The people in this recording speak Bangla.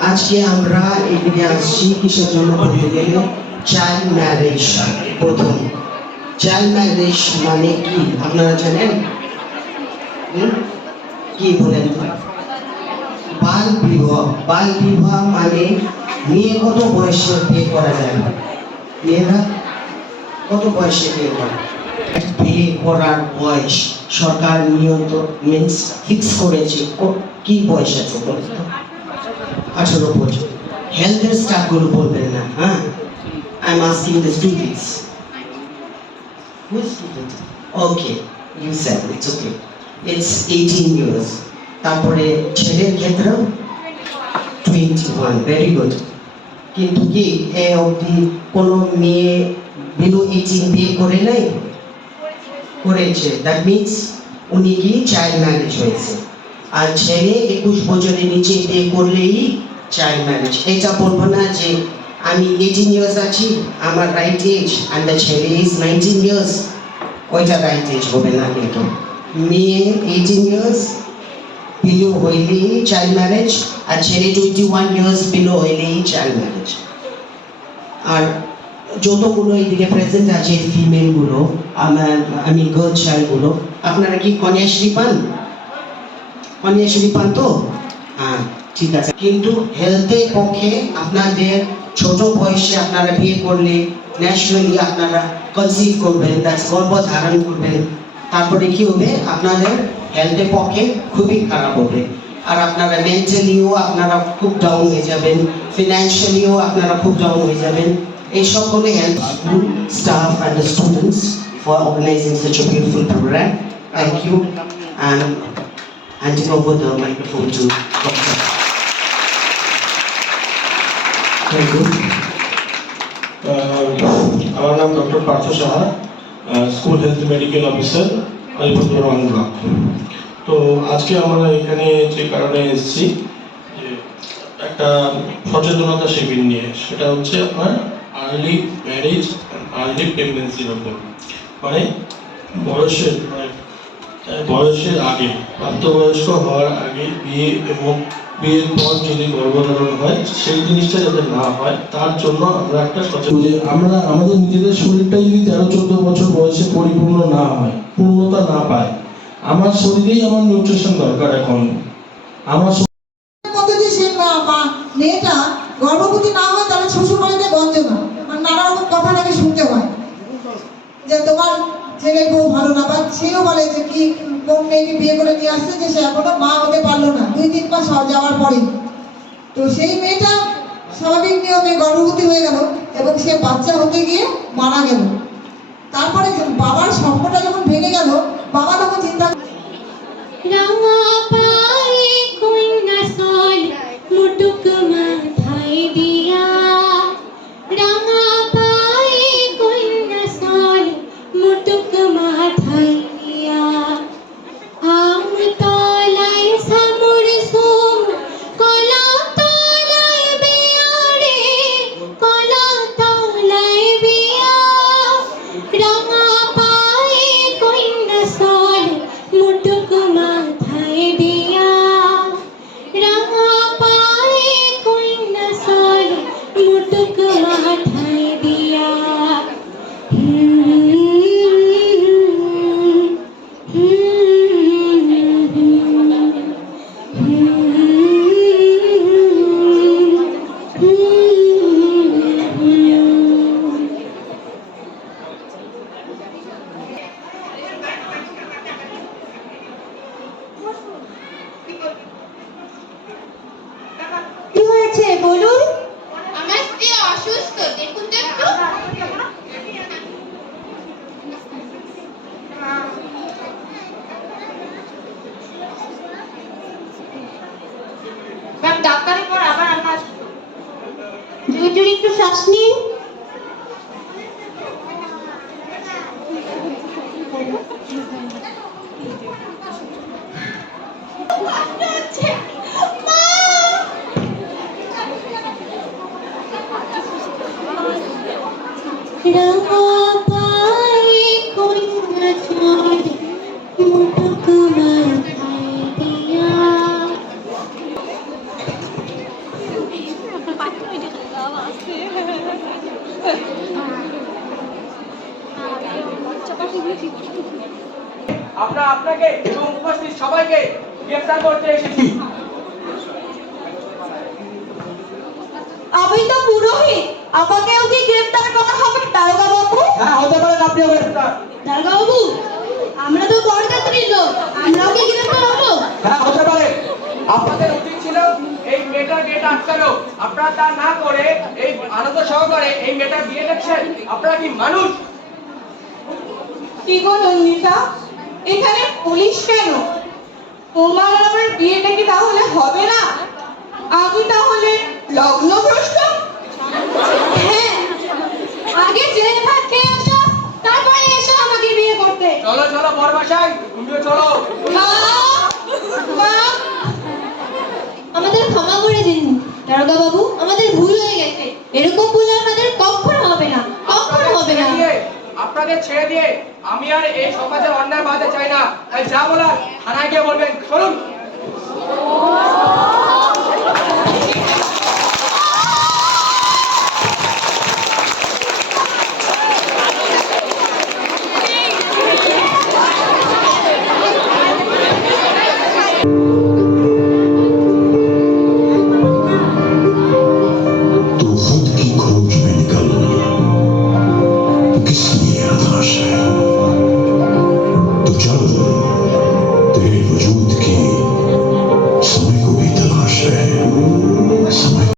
আজকে আমরা এখানে আসছি কিসের জন্য বলতে গেলে? চাইল্ড ম্যারেজ প্রথম। চাইল্ড ম্যারেজ মানে কি? আপনারা জানেন? কি বলেন? বাল বিবাহ। বাল বিবাহ মানে মেয়ে কত বয়সে বিয়ে করা যায়? মেয়েরা কত বয়সে বিয়ে করে? বিয়ে করার বয়স সরকার নিয়ন্ত মিন্স ফিক্স করেছে। ক- বয়স আছে বলতো আঠারো বছর। হেলথের স্টাফগুলো বলবেন না হ্যাঁ? I am asking the students is student? Okay, you said it's okay. It's 18 years. তারপরে ছেলের ক্ষেত্রেও টোয়েন্টি ওয়ান ভেরি গুড কিন্তু কি এ অবধি কোনো মেয়ে বিলো এইটিন বিয়ে করে নাই? করেছে। দ্যাট মিনস উনি কি চাইল্ড ম্যারেজ হয়েছে। আর ছেলে একুশ বছরের নিচে বিয়ে করলেই চাইল্ড ম্যারেজ এটা বলব না যে আমি এইটিন ইয়ার্স আছি, আমার রাইট এজ অ্যান্ড দ্য ছেলে ইজ নাইনটিন ইয়ার্স ওইটা রাইট এজ হবে না কিন্তু। মেয়ে এইটিন ইয়ার্স বিলো হইলেই চাইল্ড ম্যারেজ আর ছেলে টোয়েন্টি ওয়ান ইয়ার্স বিলো হইলেই চাইল্ড ম্যারেজ আর যতগুলো এইদিকে প্রেজেন্ট আছে ফিমেলগুলো আমার আমি গার্ল চাইল্ডগুলো আপনারা কি কন্যাশ্রী পান? কন্যাশ্রী পান তো? হ্যাঁ ঠিক আছে। কিন্তু হেলথের পক্ষে আপনাদের ছোট বয়সে আপনারা বিয়ে করলে ন্যাচারালি আপনারা কনসিভ করবেন গর্ভ ধারণ করবেন। তারপরে কি হবে? আপনাদের হেলথের পক্ষে খুবই খারাপ হবে। আর আপনারা মেন্টালিও আপনারা খুব ডাউন হয়ে যাবেন ফিনান্সিয়ালিও আপনারা খুব ডাউন হয়ে যাবেন। এই সকলে help staff and students for organising such a beautiful program. Thank you. And handing over the microphone to Dr. Good. আহ, আমার নাম doctor Partha Saha school health medical officer Alipur Rahman block তো আজকে আমরা এখানে যে কারণে এসেছি যে একটা সচেতনতা শিবির নিয়ে সেটা হচ্ছে আপনার আর্লি ম্যারেজ আর্লি প্রেগনেন্সির ওপর মানে বয়সের মানে বয়সের আগে প্রাপ্তবয়স্ক হওয়ার আগে বিয়ে এবং বিয়ের পর যদি গর্ভধারণ হয় সেই জিনিসটা যাতে না হয় তার জন্য আমরা একটা সচেতন আমরা আমাদের নিজেদের শরীরটাই যদি তেরো চোদ্দ বছর বয়সে পরিপূর্ণ না হয় পূর্ণতা না পায় আমার শরীরেই আমার নিউট্রিশন দরকার এখন। আমার সে মা- মা- মেয়েটা গর্ভবতী না হয় তাহলে শ্বশুর বাড়িতে গঞ্জ না নানা রকম কথা নাকি শুনতে হয়। যে তোমার ছেলের বউ ভালো না বা সেও বলে যে কি, কোন মেয়েকে বিয়ে করে নিয়ে আসছে যে সে এখনও মা হতে পারল না, দুই তিন মাস যাওয়ার পরে। তো সেই মেয়েটা স্বাভাবিক নিয়মে গর্ভবতী হয়ে গেল এবং সে বাচ্চা হতে গিয়ে মারা গেল। তারপরে বাবার স্বপ্নটা কি হয়েছে বলুন? আমার স্ত্রী অসুস্থ দেখুন তো একটু। ডাক্তারের পর আবার আমরা জোরে জোরে একটু শ্বাস নিন। আমরা আপনাকে এবং উপস্থিত সবাইকে গ্রেফতার করতে এসেছি। আমাকেও কি গ্রেফতার করা হবে দারোগা বাবু হ্যাঁ হতে পারেন আপনিও গ্রেফতার দারোগা বাবু আমরা তো বরযাত্রীর লোক আমরাও কি গ্রেফতার হব? হ্যাঁ হতে পারে। আপনাদের উচিত ছিল এই মেয়েটার গেট আটকানো। আপনারা তা না করে এই আনন্দ সহকারে এই মেয়েটার বিয়ে দেখছেন আপনারা কি মানুষ? কি গো নন্দিতা? এখানে পুলিশ কেন? তোমার আমার বিয়েটা কি তাহলে হবে না? আমি তাহলে লগ্ন চলো চলো বরবাসাই তুমিও চলো। মা মা আমাদের ক্ষমা করে দিন দারোগা বাবু আমাদের ভুল হয়ে গেছে। এরকম ভুল আমাদের কখনো হবে না কখনো হবে না। আপনাদের ছেড়ে দিয়ে আমি আর এই সমাজের অন্যায় বাধা চাই না। তাই যা বলার থানায় গিয়ে বলবেন। চলুন।